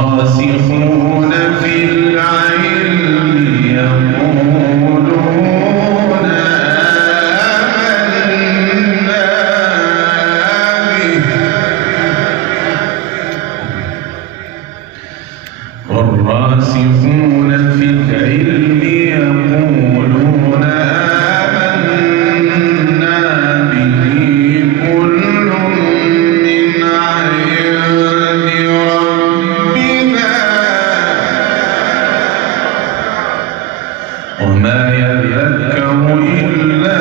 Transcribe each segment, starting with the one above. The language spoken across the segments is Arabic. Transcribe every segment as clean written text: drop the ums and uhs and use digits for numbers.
والراسخون في العلم يقولون آمنا به والراسخون في العلم يقولون آمنا به كل من عند ربنا وما يذكر إلا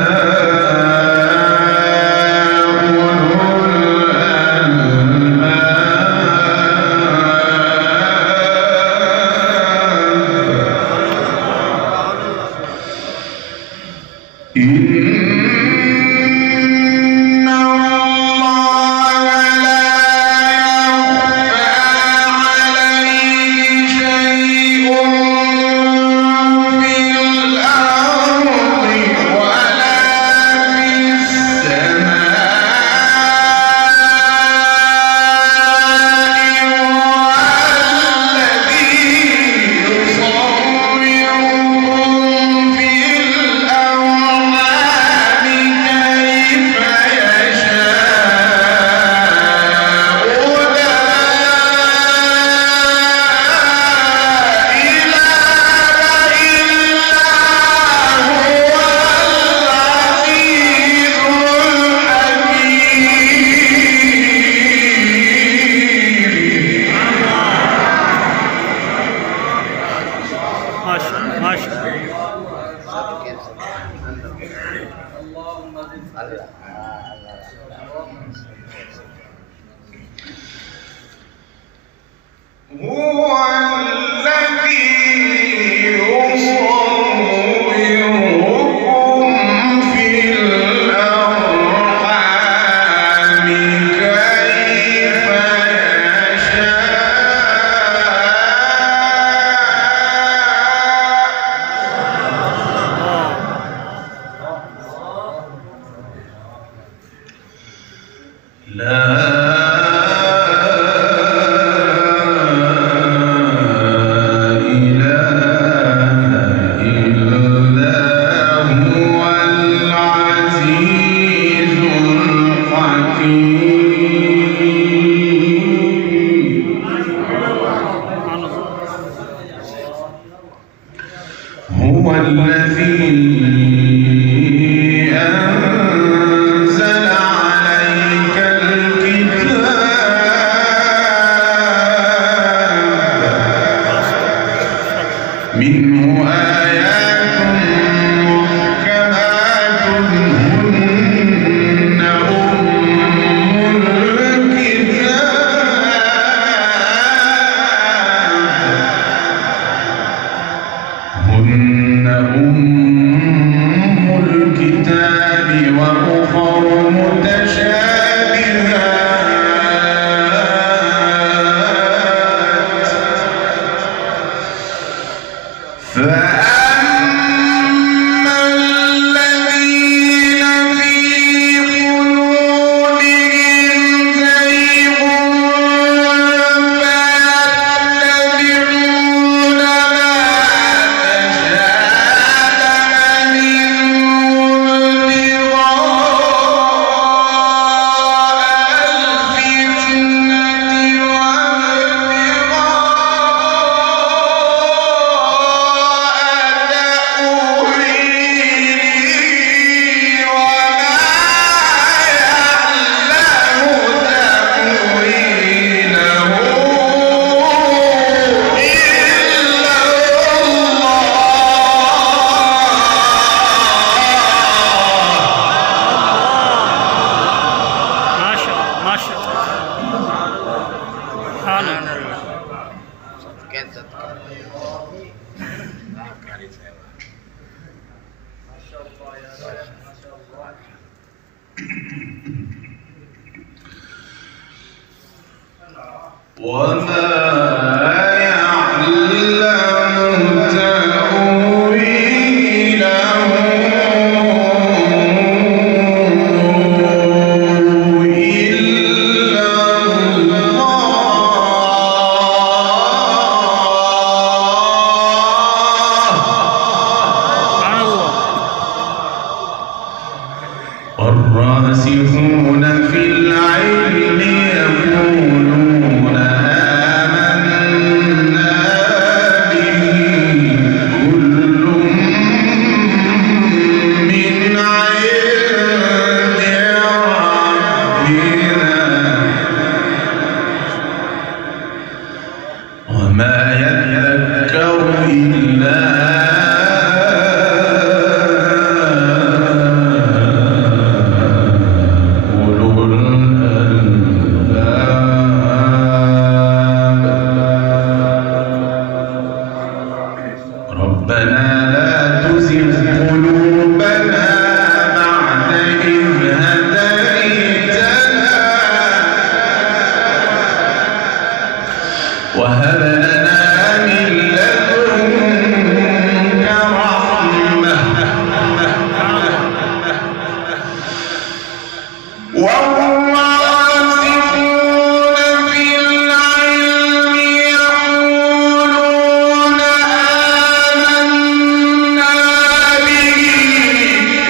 هو الذي يصوركم في الأرحام كيف يشاء لا هو الذي أنزل عليك الكتاب منه آيات محكمات هن أم الكتاب والراسخون في العلم يقولون آمنا به كل من عند ربنا وما يذكر إلا وهب لنا من لدنك رحمة والراسخون في العلم يقولون آمنا به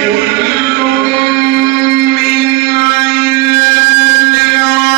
كل من عند ربنا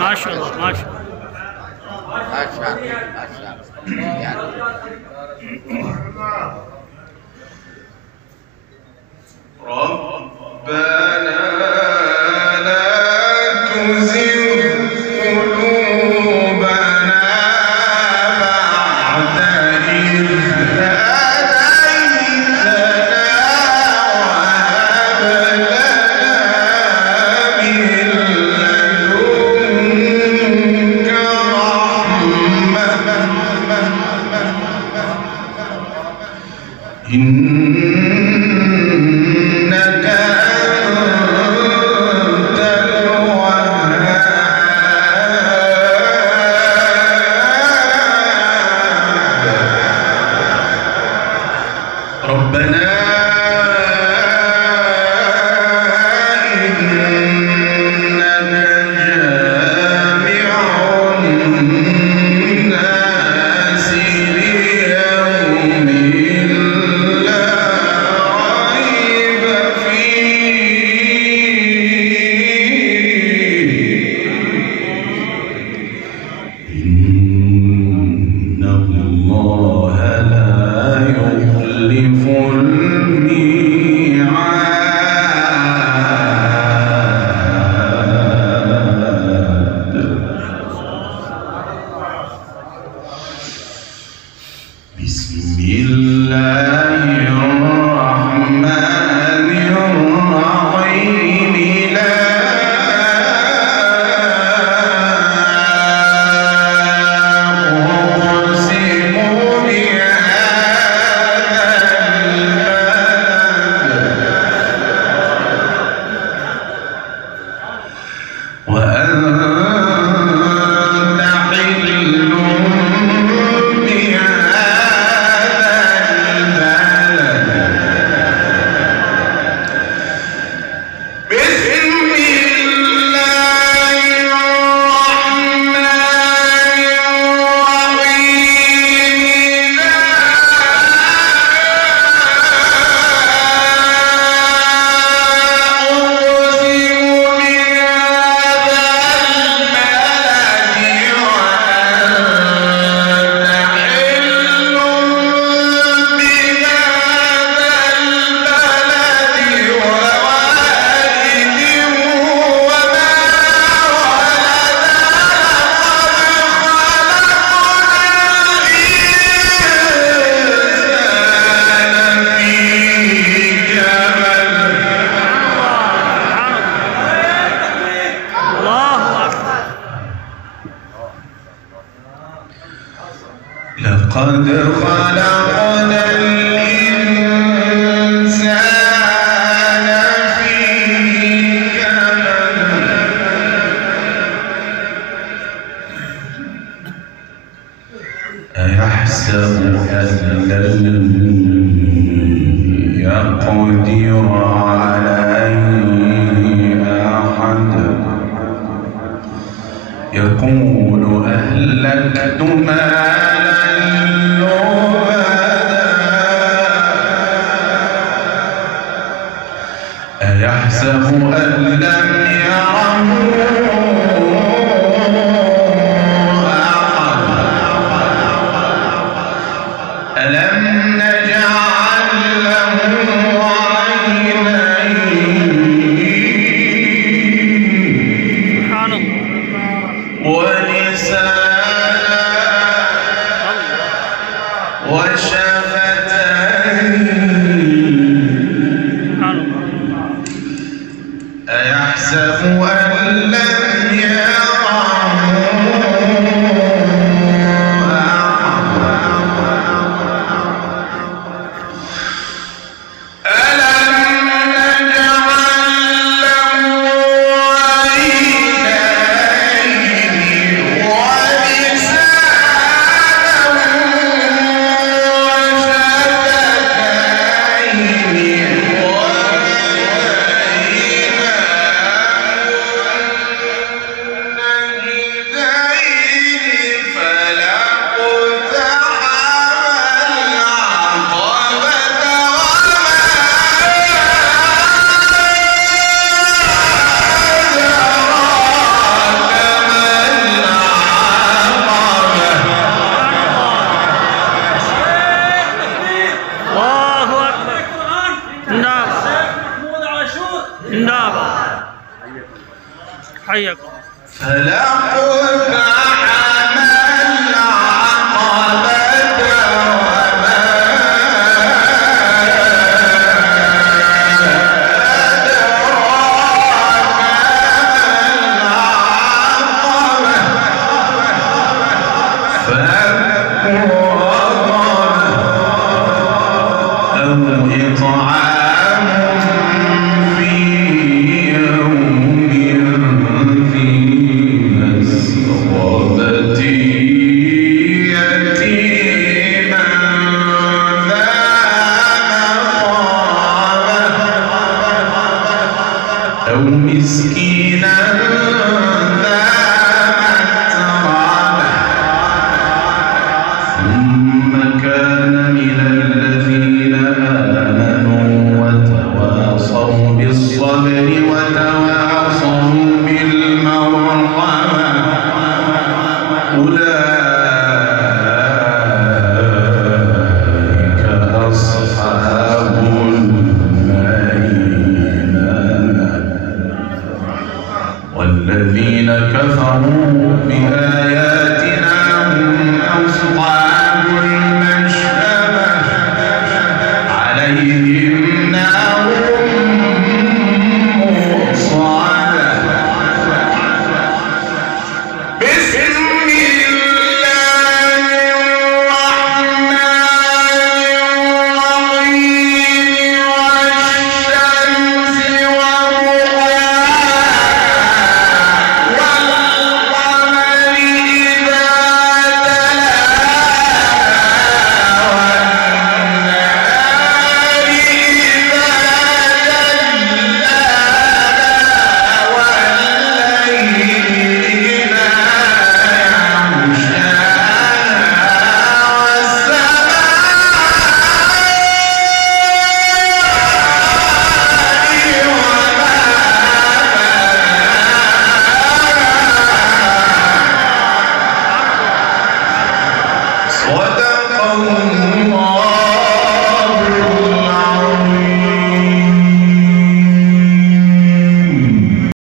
ما شاء الله ما شاء الله ما شاء الله ربنا لا تزغ قلوبنا بعد إذ هديتنا وهب لنا من لدنك رحمة إنك أنت الوهاب ربنا إنك جامع الناس ليوم لا ريب فيه إن الله لا يخلف الميعاد قد خلقنا الإنسان في كبد أيحسب أن لن يقدر عليه أحد يقول أهلكت مالا لبدا أيحسب أن لم يره أحد ألم نجعل له عينين سبحان الله ولسانا وشفتين سبحان الله أيحسب أن لم يره أحد ألم نجعل له عينين ولسانا وشفتين وهديناه فلا اقتحم العقبة الله أكبر نعم نعم حياكم فلا اقتحم العقبة وما أدراك ما العقبة فك رقبة أو إطعام في يوم ذي مسغبة يتيما ذا مقربة أو مسكينا ذا متربة ثم كان من الذين آمنوا وتواصوا بالصبر وتواصوا بالمرحمة أولئك أصحاب الميمنة والذين كفروا بآياتنا